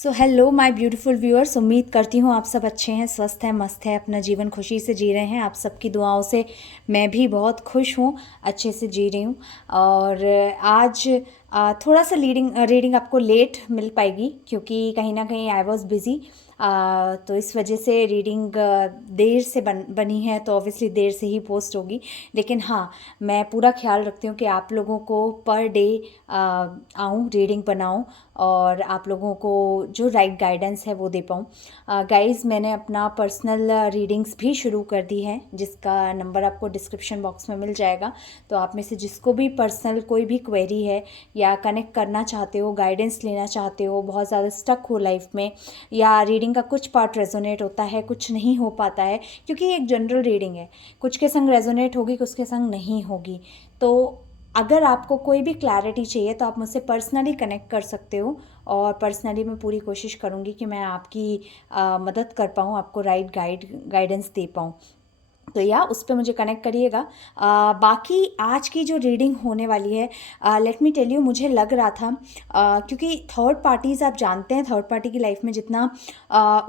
So hello my beautiful viewers, उम्मीद करती हूँ आप सब अच्छे हैं, स्वस्थ हैं, मस्त है, अपना जीवन खुशी से जी रहे हैं। आप सबकी दुआओं से मैं भी बहुत खुश हूँ, अच्छे से जी रही हूँ। और आज थोड़ा सा रीडिंग आपको लेट मिल पाएगी क्योंकि कहीं ना कहीं आई वॉज बिज़ी। तो इस वजह से रीडिंग देर से बनी है, तो ऑब्वियसली देर से ही पोस्ट होगी। लेकिन हाँ, मैं पूरा ख्याल रखती हूँ कि आप लोगों को पर डे आऊँ, रीडिंग बनाऊँ और आप लोगों को जो राइट गाइडेंस है वो दे पाऊँ। गाइज़, मैंने अपना पर्सनल रीडिंग्स भी शुरू कर दी है, जिसका नंबर आपको डिस्क्रिप्शन बॉक्स में मिल जाएगा। तो आप में से जिसको भी पर्सनल कोई भी क्वेरी है या कनेक्ट करना चाहते हो, गाइडेंस लेना चाहते हो, बहुत ज़्यादा स्टक हो लाइफ में, या रीडिंग का कुछ पार्ट रेजोनेट होता है, कुछ नहीं हो पाता है, क्योंकि ये एक जनरल रीडिंग है, कुछ के संग रेजोनेट होगी, कुछ के संग नहीं होगी। तो अगर आपको कोई भी क्लैरिटी चाहिए तो आप मुझसे पर्सनली कनेक्ट कर सकते हो, और पर्सनली मैं पूरी कोशिश करूँगी कि मैं आपकी मदद कर पाऊँ, आपको राइट गाइडेंस दे पाऊँ। तो या उस पर मुझे कनेक्ट करिएगा। बाकी आज की जो रीडिंग होने वाली है, लेट मी टेल यू, मुझे लग रहा था क्योंकि थर्ड पार्टीज़ आप जानते हैं, थर्ड पार्टी की लाइफ में जितना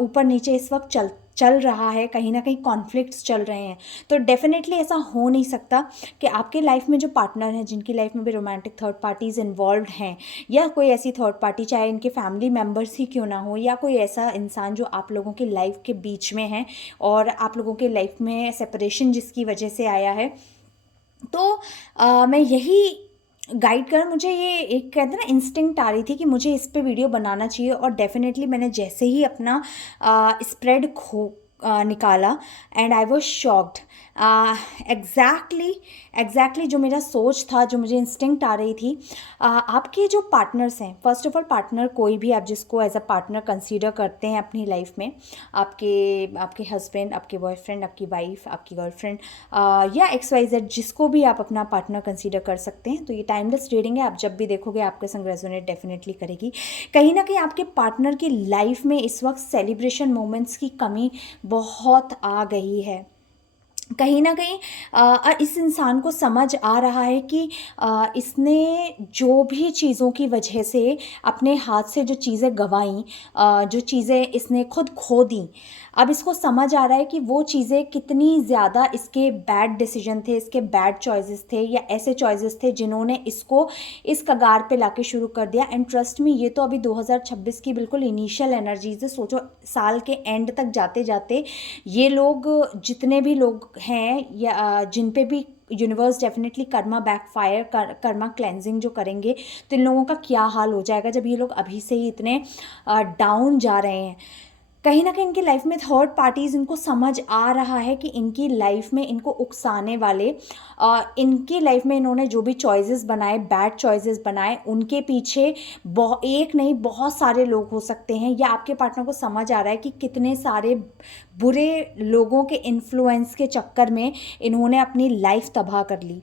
ऊपर नीचे इस वक्त चल रहा है, कहीं ना कहीं कॉन्फ्लिक्ट्स चल रहे हैं। तो डेफिनेटली ऐसा हो नहीं सकता कि आपके लाइफ में जो पार्टनर हैं, जिनकी लाइफ में भी रोमांटिक थर्ड पार्टीज़ इन्वॉल्व हैं, या कोई ऐसी थर्ड पार्टी, चाहे इनके फैमिली मेम्बर्स ही क्यों ना हो, या कोई ऐसा इंसान जो आप लोगों की लाइफ के बीच में है और आप लोगों के लाइफ में सेपरेशन जिसकी वजह से आया है। तो मैं यही गाइड कर, मुझे ये एक कहते हैं ना इंस्टिंक्ट आ रही थी कि मुझे इस पे वीडियो बनाना चाहिए। और डेफिनेटली मैंने जैसे ही अपना स्प्रेड निकाला, and I was shocked. Exactly जो मेरा सोच था, जो मुझे इंस्टिंक्ट आ रही थी, आपके जो पार्टनर्स हैं, फर्स्ट ऑफ ऑल पार्टनर कोई भी आप जिसको एज अ पार्टनर कंसीडर करते हैं अपनी लाइफ में, आपके आपके हस्बैंड, आपके बॉयफ्रेंड, आपकी वाइफ, आपकी गर्लफ्रेंड, या XYZ, जिसको भी आप अपना पार्टनर कंसीडर कर सकते हैं। तो ये टाइमलेस रीडिंग है, आप जब भी देखोगे आपके संग रेजोनेट डेफिनेटली करेगी। कहीं ना कहीं आपके पार्टनर की लाइफ में इस वक्त सेलिब्रेशन मोमेंट्स की कमी बहुत आ गई है। कहीं ना कहीं इस इंसान को समझ आ रहा है कि इसने जो भी चीज़ों की वजह से अपने हाथ से जो चीज़ें गंवाई, जो चीज़ें इसने खुद खो दी, अब इसको समझ आ रहा है कि वो चीज़ें कितनी ज़्यादा इसके बैड डिसीजन थे, इसके बैड चॉइसेस थे, या ऐसे चॉइसेस थे जिन्होंने इसको इस कगार पे लाके शुरू कर दिया। एंड ट्रस्ट में, ये तो अभी 2026 की बिल्कुल इनिशियल एनर्जीज है। सोचो, साल के एंड तक जाते जाते ये लोग, जितने भी लोग हैं, या जिन पे भी universe definitely Karma backfire Karma cleansing जो करेंगे, तो इन लोगों का क्या हाल हो जाएगा जब ये लोग अभी से ही इतने डाउन जा रहे हैं। कहीं ना कहीं इनकी लाइफ में थर्ड पार्टीज, इनको समझ आ रहा है कि इनकी लाइफ में इनको उकसाने वाले, इनकी लाइफ में इन्होंने जो भी चॉइसेस बनाए, बैड चॉइसेस बनाए, उनके पीछे एक नहीं बहुत सारे लोग हो सकते हैं। या आपके पार्टनर को समझ आ रहा है कि कितने सारे बुरे लोगों के इन्फ्लुएंस के चक्कर में इन्होंने अपनी लाइफ तबाह कर ली।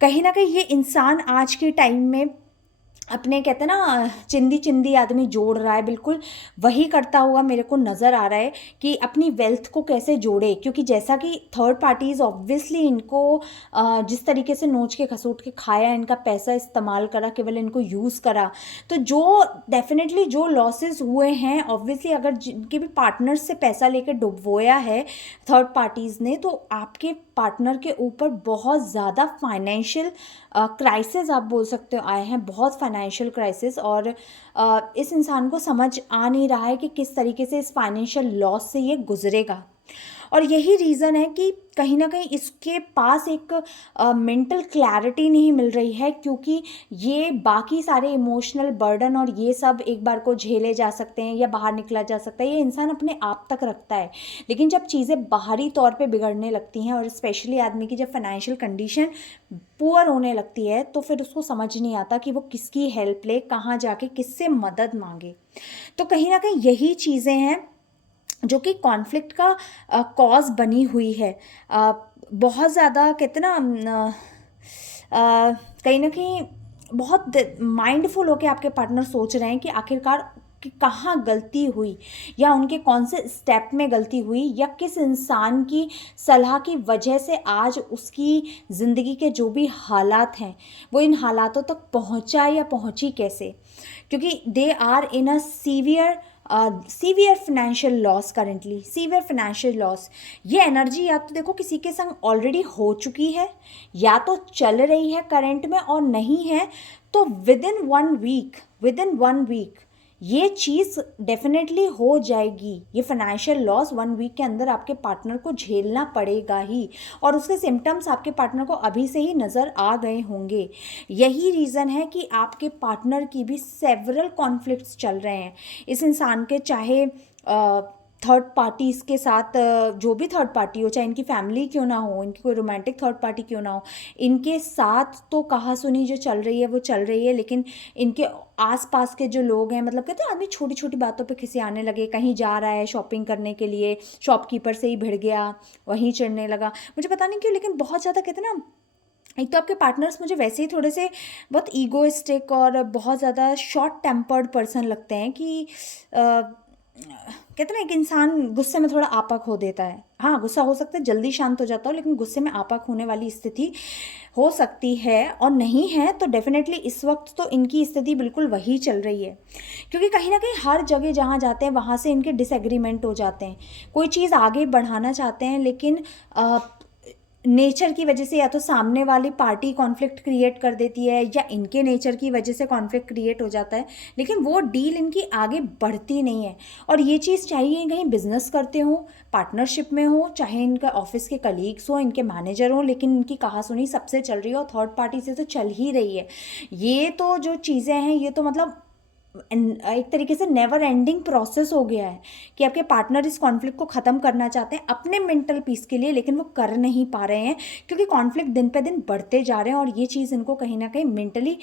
कहीं ना कहीं ये इंसान आज के टाइम में अपने, कहते हैं ना, चिंदी चिंदी आदमी जोड़ रहा है, बिल्कुल वही करता हुआ मेरे को नज़र आ रहा है कि अपनी वेल्थ को कैसे जोड़े। क्योंकि जैसा कि थर्ड पार्टीज़ ऑब्वियसली इनको जिस तरीके से नोच के खसूट के खाया, इनका पैसा इस्तेमाल करा, केवल इनको यूज़ करा, तो जो डेफिनेटली जो लॉसेस हुए हैं, ऑब्वियसली अगर जिनके भी पार्टनर्स से पैसा लेके डुबोया है थर्ड पार्टीज़ ने, तो आपके पार्टनर के ऊपर बहुत ज़्यादा फाइनेंशियल क्राइसिस, आप बोल सकते हो, आए हैं, बहुत फाइनेंशियल क्राइसिस। और इस इंसान को समझ आ नहीं रहा है कि किस तरीके से इस फाइनेंशियल लॉस से ये गुजरेगा। और यही रीज़न है कि कहीं ना कहीं इसके पास एक मेंटल क्लैरिटी नहीं मिल रही है, क्योंकि ये बाकी सारे इमोशनल बर्डन और ये सब एक बार को झेले जा सकते हैं या बाहर निकला जा सकता है, ये इंसान अपने आप तक रखता है। लेकिन जब चीज़ें बाहरी तौर पे बिगड़ने लगती हैं, और स्पेशली आदमी की जब फाइनेंशियल कंडीशन पुअर होने लगती है, तो फिर उसको समझ नहीं आता कि वो किसकी हेल्प ले, कहाँ जाके किससे मदद मांगे। तो कहीं ना कहीं यही चीज़ें हैं जो कि कॉन्फ्लिक्ट का कॉज बनी हुई है। बहुत ज़्यादा, कहते ना, कहीं ना कहीं बहुत माइंडफुल होकर आपके पार्टनर सोच रहे हैं कि आखिरकार कि कहाँ गलती हुई, या उनके कौन से स्टेप में गलती हुई, या किस इंसान की सलाह की वजह से आज उसकी ज़िंदगी के जो भी हालात हैं वो इन हालातों तक पहुँचा, या पहुँची कैसे। क्योंकि they are in a severe severe financial loss, currently severe financial loss. ये एनर्जी या तो देखो किसी के संग ऑलरेडी हो चुकी है, या तो चल रही है करंट में, और नहीं है तो विद इन वन वीक ये चीज़ डेफिनेटली हो जाएगी। ये फाइनेंशियल लॉस 1 वीक के अंदर आपके पार्टनर को झेलना पड़ेगा ही, और उसके सिम्टम्स आपके पार्टनर को अभी से ही नज़र आ गए होंगे। यही रीज़न है कि आपके पार्टनर की भी सेवरल कॉन्फ्लिक्ट्स चल रहे हैं। इस इंसान के चाहे थर्ड पार्टीज़ के साथ, जो भी थर्ड पार्टी हो, चाहे इनकी फैमिली क्यों ना हो, इनकी कोई रोमांटिक थर्ड पार्टी क्यों ना हो, इनके साथ तो कहासुनी जो चल रही है वो चल रही है, लेकिन इनके आसपास के जो लोग हैं, मतलब कहते हैं आदमी छोटी छोटी बातों पे खिसियाने लगे। कहीं जा रहा है शॉपिंग करने के लिए, शॉपकीपर से ही भिड़ गया, वहीं चिढ़ने लगा। मुझे पता नहीं क्यों, लेकिन बहुत ज़्यादा कहते हैं ना, एक तो आपके पार्टनर्स मुझे वैसे ही थोड़े से बहुत ईगोइस्टिक और बहुत ज़्यादा शॉर्ट टेम्पर्ड पर्सन लगते हैं, कि कहते हैं ना एक इंसान गुस्से में थोड़ा आपा खो देता है। हाँ, गुस्सा हो सकता है जल्दी शांत हो जाता हो, लेकिन गुस्से में आपा खोने वाली स्थिति हो सकती है, और नहीं है तो डेफिनेटली इस वक्त तो इनकी स्थिति बिल्कुल वही चल रही है। क्योंकि कहीं ना कहीं हर जगह जहाँ जाते हैं वहाँ से इनके डिसएग्रीमेंट हो जाते हैं। कोई चीज़ आगे बढ़ाना चाहते हैं, लेकिन नेचर की वजह से या तो सामने वाली पार्टी कॉन्फ्लिक्ट क्रिएट कर देती है, या इनके नेचर की वजह से कॉन्फ्लिक्ट क्रिएट हो जाता है, लेकिन वो डील इनकी आगे बढ़ती नहीं है। और ये चीज़ चाहिए कहीं बिजनेस करते हो, पार्टनरशिप में हो, चाहे इनका ऑफिस के कलीग्स हो, इनके मैनेजर हो, लेकिन इनकी कहासुनी सबसे चल रही है, और थर्ड पार्टी से तो चल ही रही है। ये तो जो चीज़ें हैं, ये तो मतलब एक तरीके से नेवर एंडिंग प्रोसेस हो गया है, कि आपके पार्टनर इस कॉन्फ्लिक्ट को ख़त्म करना चाहते हैं अपने मेंटल पीस के लिए, लेकिन वो कर नहीं पा रहे हैं, क्योंकि कॉन्फ्लिक्ट दिन पे दिन बढ़ते जा रहे हैं, और ये चीज़ इनको कहीं ना कहीं मेंटली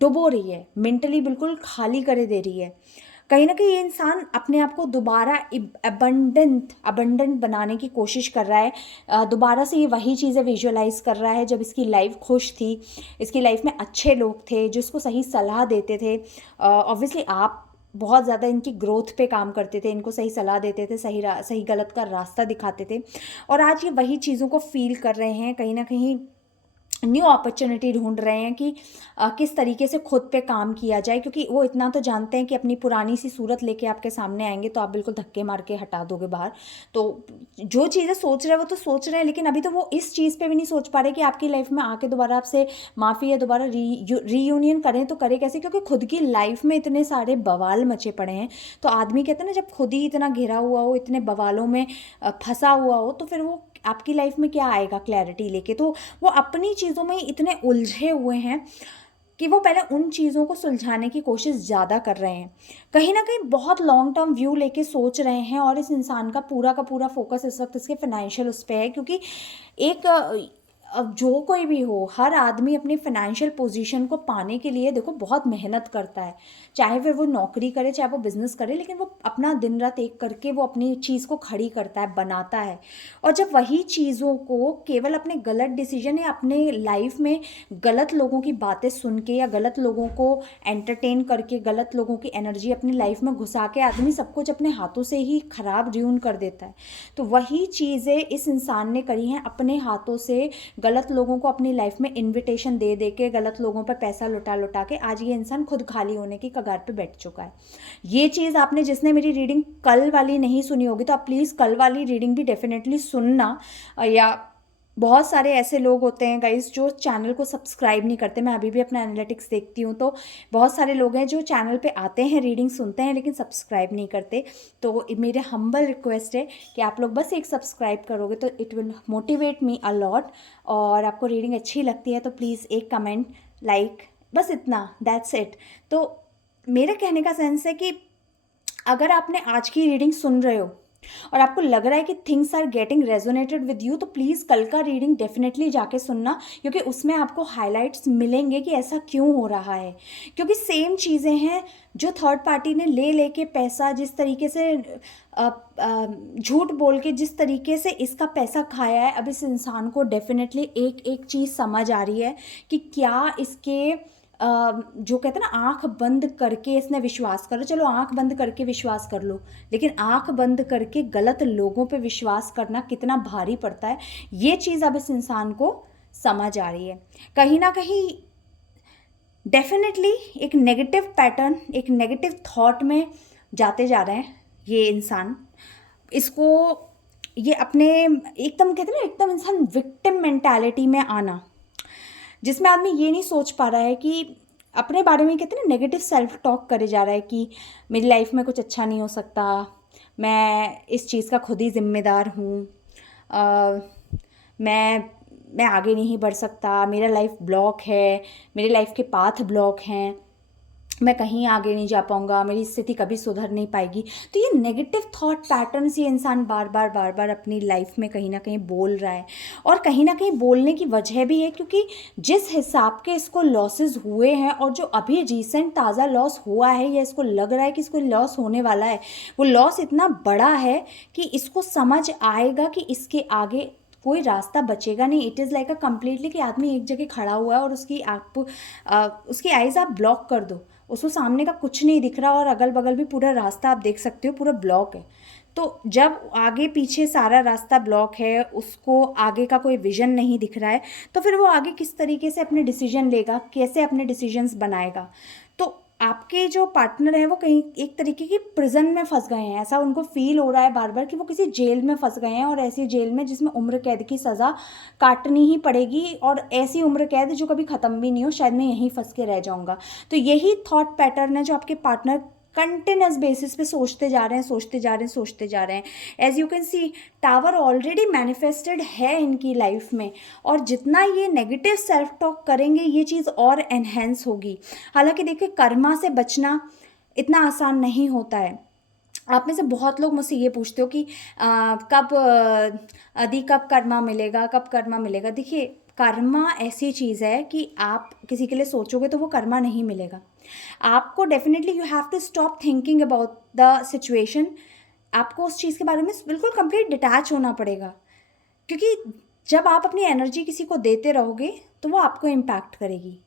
डुबो रही है, मेंटली बिल्कुल खाली करे दे रही है। कहीं ना कहीं ये इंसान अपने आप को दोबारा अबंडेंट बनाने की कोशिश कर रहा है। दोबारा से ये वही चीज़ें विजुअलाइज कर रहा है जब इसकी लाइफ खुश थी, इसकी लाइफ में अच्छे लोग थे जो इसको सही सलाह देते थे। ऑब्वियसली आप बहुत ज़्यादा इनकी ग्रोथ पे काम करते थे, इनको सही सलाह देते थे, सही गलत का रास्ता दिखाते थे, और आज ये वही चीज़ों को फील कर रहे हैं। कहीं ना कहीं न्यू अपॉर्चुनिटी ढूंढ रहे हैं कि किस तरीके से खुद पे काम किया जाए, क्योंकि वो इतना तो जानते हैं कि अपनी पुरानी सी सूरत लेके आपके सामने आएंगे तो आप बिल्कुल धक्के मार के हटा दोगे बाहर। तो जो चीज़ें सोच रहे हैं वो तो सोच रहे हैं, लेकिन अभी तो वो इस चीज़ पे भी नहीं सोच पा रहे कि आपकी लाइफ में आके दोबारा आपसे माफ़ी या दोबारा रीयूनियन करें तो करें कैसे, क्योंकि खुद की लाइफ में इतने सारे बवाल मचे पड़े हैं। तो आदमी कहते हैं ना, जब खुद ही इतना घिरा हुआ हो, इतने बवालों में फंसा हुआ हो, तो फिर वो आपकी लाइफ में क्या आएगा क्लैरिटी लेके। तो वो अपनी चीज़ों में इतने उलझे हुए हैं कि वो पहले उन चीज़ों को सुलझाने की कोशिश ज़्यादा कर रहे हैं, कहीं ना कहीं बहुत लॉन्ग टर्म व्यू लेके सोच रहे हैं। और इस इंसान का पूरा फोकस इस वक्त इसके फाइनेंशियल उस पर है, क्योंकि एक अब जो कोई भी हो, हर आदमी अपनी फाइनेंशियल पोजीशन को पाने के लिए देखो बहुत मेहनत करता है, चाहे फिर वो नौकरी करे चाहे वो बिजनेस करे, लेकिन वो अपना दिन रात एक करके वो अपनी चीज़ को खड़ी करता है, बनाता है। और जब वही चीज़ों को केवल अपने गलत डिसीजन या अपने लाइफ में गलत लोगों की बातें सुन के, या गलत लोगों को एंटरटेन करके, गलत लोगों की एनर्जी अपनी लाइफ में घुसा के आदमी सब कुछ अपने हाथों से ही खराब ड्यून कर देता है। तो वही चीज़ें इस इंसान ने करी हैं, अपने हाथों से गलत लोगों को अपनी लाइफ में इनविटेशन दे दे के, गलत लोगों पर पैसा लुटा लुटा के आज ये इंसान खुद खाली होने की कगार पे बैठ चुका है। ये चीज़ आपने, जिसने मेरी रीडिंग कल वाली नहीं सुनी होगी तो आप प्लीज़ कल वाली रीडिंग भी डेफिनेटली सुनना। या बहुत सारे ऐसे लोग होते हैं गाइस जो चैनल को सब्सक्राइब नहीं करते। मैं अभी भी अपना एनालिटिक्स देखती हूँ तो बहुत सारे लोग हैं जो चैनल पे आते हैं, रीडिंग सुनते हैं, लेकिन सब्सक्राइब नहीं करते। तो मेरे हम्बल रिक्वेस्ट है कि आप लोग बस एक सब्सक्राइब करोगे तो it will motivate me a lot. और आपको रीडिंग अच्छी लगती है तो प्लीज़ एक कमेंट, लाइक, बस इतना, दैट्स इट। तो मेरे कहने का सेंस है कि अगर आपने आज की रीडिंग सुन रहे हो और आपको लग रहा है कि things are getting resonated with you, तो प्लीज़ कल का रीडिंग डेफिनेटली जाके सुनना, क्योंकि उसमें आपको हाइलाइट्स मिलेंगे कि ऐसा क्यों हो रहा है। क्योंकि सेम चीज़ें हैं जो थर्ड पार्टी ने ले के पैसा, जिस तरीके से झूठ बोल के जिस तरीके से इसका पैसा खाया है, अब इस इंसान को डेफिनेटली एक एक चीज़ समझ आ रही है कि क्या इसके जो कहते हैं ना, आंख बंद करके इसने विश्वास करो, चलो आंख बंद करके विश्वास कर लो, लेकिन आंख बंद करके गलत लोगों पे विश्वास करना कितना भारी पड़ता है, ये चीज़ अब इस इंसान को समझ आ रही है। कहीं ना कहीं डेफिनेटली एक नेगेटिव पैटर्न, एक नेगेटिव थॉट में जाते जा रहे हैं ये इंसान, इसको ये अपने एकदम कहते हैं ना, एकदम इंसान विक्टिम मेंटालिटी में आना, जिसमें आदमी ये नहीं सोच पा रहा है कि अपने बारे में कहते हैं ना नेगेटिव सेल्फ टॉक करे जा रहा है कि मेरी लाइफ में कुछ अच्छा नहीं हो सकता, मैं इस चीज़ का खुद ही जिम्मेदार हूँ, अ, मैं आगे नहीं बढ़ सकता, मेरा लाइफ ब्लॉक है, मेरे लाइफ के पाथ ब्लॉक हैं, मैं कहीं आगे नहीं जा पाऊँगा, मेरी स्थिति कभी सुधर नहीं पाएगी। तो ये नेगेटिव थॉट पैटर्न्स ये इंसान बार बार अपनी लाइफ में कहीं ना कहीं बोल रहा है। और कहीं ना कहीं बोलने की वजह भी है क्योंकि जिस हिसाब के इसको लॉसेस हुए हैं और जो अभी रिसेंट ताज़ा लॉस हुआ है या इसको लग रहा है कि इसको लॉस होने वाला है, वो लॉस इतना बड़ा है कि इसको समझ आएगा कि इसके आगे कोई रास्ता बचेगा नहीं। It is like a completely कि आदमी एक जगह खड़ा हुआ है और उसकी आइज़ आप ब्लॉक कर दो, उसको सामने का कुछ नहीं दिख रहा और अगल बगल भी पूरा रास्ता आप देख सकते हो पूरा ब्लॉक है। तो जब आगे पीछे सारा रास्ता ब्लॉक है, उसको आगे का कोई विजन नहीं दिख रहा है, तो फिर वो आगे किस तरीके से अपने डिसीजन लेगा, कैसे अपने डिसीजंस बनाएगा। तो आपके जो पार्टनर हैं वो कहीं एक तरीके की प्रिजन में फंस गए हैं, ऐसा उनको फील हो रहा है बार बार कि वो किसी जेल में फंस गए हैं, और ऐसी जेल में जिसमें उम्र कैद की सज़ा काटनी ही पड़ेगी, और ऐसी उम्र कैद जो कभी ख़त्म भी नहीं हो, शायद मैं यहीं फंस के रह जाऊँगा। तो यही थॉट पैटर्न है जो आपके पार्टनर कंटिन्यूस बेसिस पे सोचते जा रहे हैं। As you can see, tower already manifested है इनकी लाइफ में, और जितना ये नेगेटिव सेल्फ टॉक करेंगे ये चीज़ और एनहेंस होगी। हालांकि देखिए, कर्मा से बचना इतना आसान नहीं होता है। आप में से बहुत लोग मुझसे ये पूछते हो कि कब कर्मा मिलेगा। देखिए, कर्मा ऐसी चीज़ है कि आप किसी के लिए सोचोगे तो वो कर्मा नहीं मिलेगा। आपको definitely you have to stop thinking about the situation. आपको उस चीज़ के बारे में बिल्कुल कंप्लीट डिटैच होना पड़ेगा, क्योंकि जब आप अपनी एनर्जी किसी को देते रहोगे तो वो आपको इम्पैक्ट करेगी।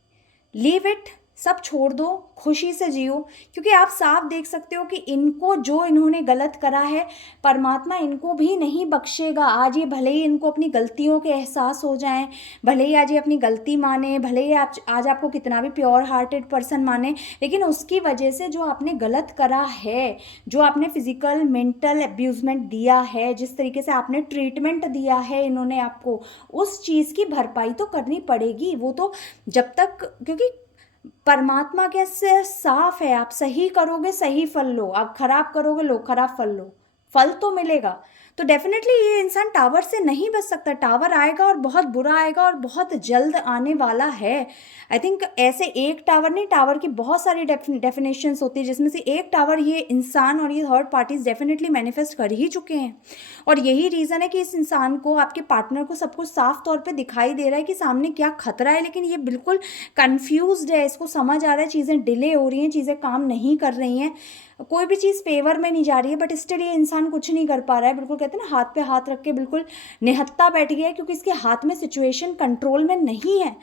लीव इट, सब छोड़ दो, खुशी से जियो, क्योंकि आप साफ देख सकते हो कि इनको जो इन्होंने गलत करा है, परमात्मा इनको भी नहीं बख्शेगा। आज ये भले ही इनको अपनी गलतियों के एहसास हो जाएं, भले ही आज ये अपनी गलती माने, भले ही आज आपको कितना भी प्योर हार्टेड पर्सन माने, लेकिन उसकी वजह से जो आपने गलत करा है, जो आपने फिजिकल मेंटल अब्यूजमेंट दिया है, जिस तरीके से आपने ट्रीटमेंट दिया है इन्होंने आपको, उस चीज़ की भरपाई तो करनी पड़ेगी। वो तो जब तक, क्योंकि परमात्मा कैसे साफ है, आप सही करोगे सही फल लो, आप खराब करोगे लो खराब फल लो, फल तो मिलेगा। तो डेफिनेटली ये इंसान टावर से नहीं बच सकता। टावर आएगा और बहुत बुरा आएगा और बहुत जल्द आने वाला है। आई थिंक ऐसे एक टावर नहीं, टावर की बहुत सारी डेफिनेशंस होती है, जिसमें से एक टावर ये इंसान और ये थर्ड पार्टीज डेफिनेटली मैनिफेस्ट कर ही चुके हैं। और यही रीज़न है कि इस इंसान को, आपके पार्टनर को, सब कुछ साफ तौर पे दिखाई दे रहा है कि सामने क्या खतरा है, लेकिन ये बिल्कुल कंफ्यूज्ड है। इसको समझ आ रहा है चीज़ें डिले हो रही हैं, चीज़ें काम नहीं कर रही हैं, कोई भी चीज़ फेवर में नहीं जा रही है, बट स्टिल ये इंसान कुछ नहीं कर पा रहा है। बिल्कुल कहते हैं ना, हाथ पे हाथ रख के बिल्कुल निहत्ता बैठ गया है, क्योंकि इसके हाथ में सिचुएशन कंट्रोल में नहीं है।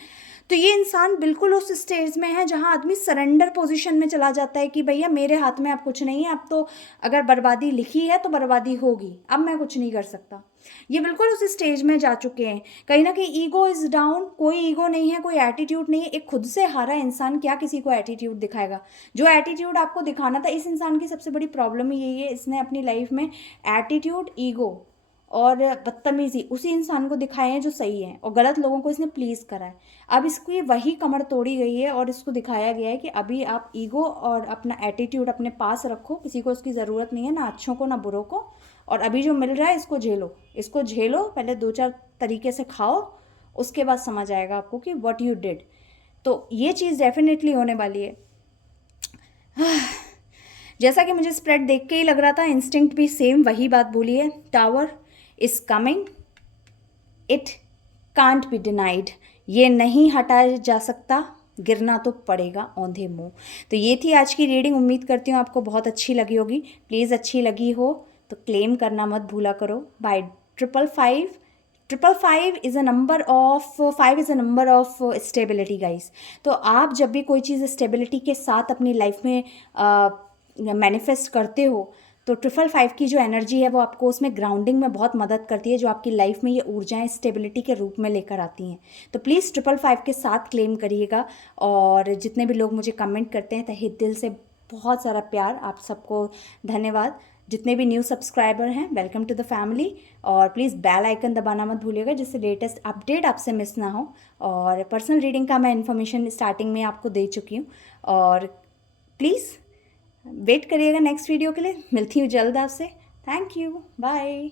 तो ये इंसान बिल्कुल उस स्टेज में है जहाँ आदमी सरेंडर पोजीशन में चला जाता है कि भैया मेरे हाथ में अब कुछ नहीं है, अब तो अगर बर्बादी लिखी है तो बर्बादी होगी, अब मैं कुछ नहीं कर सकता। ये बिल्कुल उस स्टेज में जा चुके हैं। कहीं ना कहीं ईगो इज डाउन, कोई ईगो नहीं है, कोई एटीट्यूड नहीं है। एक खुद से हारा इंसान क्या किसी को एटीट्यूड दिखाएगा? जो एटीट्यूड आपको दिखाना था, इस इंसान की सबसे बड़ी प्रॉब्लम यही है, इसने अपनी लाइफ में एटीट्यूड, ईगो और बदतमीजी उसी इंसान को दिखाए हैं जो सही है, और गलत लोगों को इसने प्लीज़ करा है। अब इसकी वही कमर तोड़ी गई है और इसको दिखाया गया है कि अभी आप ईगो और अपना एटीट्यूड अपने पास रखो, किसी को उसकी ज़रूरत नहीं है, ना अच्छों को ना बुरों को, और अभी जो मिल रहा है इसको झेलो, इसको झेलो, पहले 2-4 तरीके से खाओ, उसके बाद समझ आएगा आपको कि व्हाट यू डिड। तो ये चीज़ डेफिनेटली होने वाली है। जैसा कि मुझे स्प्रेड देख के ही लग रहा था, इंस्टिंक्ट भी सेम वही बात बोली है, tower is coming, it can't be denied, ये नहीं हटाया जा सकता, गिरना तो पड़ेगा औंधे मुंह। तो ये थी आज की रीडिंग, उम्मीद करती हूँ आपको बहुत अच्छी लगी होगी। प्लीज़ अच्छी लगी हो तो क्लेम करना मत भूला करो bye 555। 555 is a number of 5 is a number of stability guys. तो आप जब भी कोई चीज़ स्टेबिलिटी के साथ अपनी लाइफ में मैनिफेस्ट करते हो, तो 555 की जो एनर्जी है वो आपको उसमें ग्राउंडिंग में बहुत मदद करती है, जो आपकी लाइफ में ये ऊर्जाएं स्टेबिलिटी के रूप में लेकर आती हैं। तो प्लीज़ 555 के साथ क्लेम करिएगा। और जितने भी लोग मुझे कमेंट करते हैं, तहे दिल से बहुत सारा प्यार। आप सबको धन्यवाद। जितने भी न्यू सब्सक्राइबर हैं, वेलकम टू द फैमिली। और प्लीज़ बेल आइकन दबाना मत भूलिएगा, जिससे लेटेस्ट अपडेट आपसे मिस ना हो। और पर्सनल रीडिंग का मैं इन्फॉर्मेशन स्टार्टिंग में आपको दे चुकी हूँ। और प्लीज़ वेट करिएगा नेक्स्ट वीडियो के लिए। मिलती हूँ जल्द आपसे। Thank you, bye.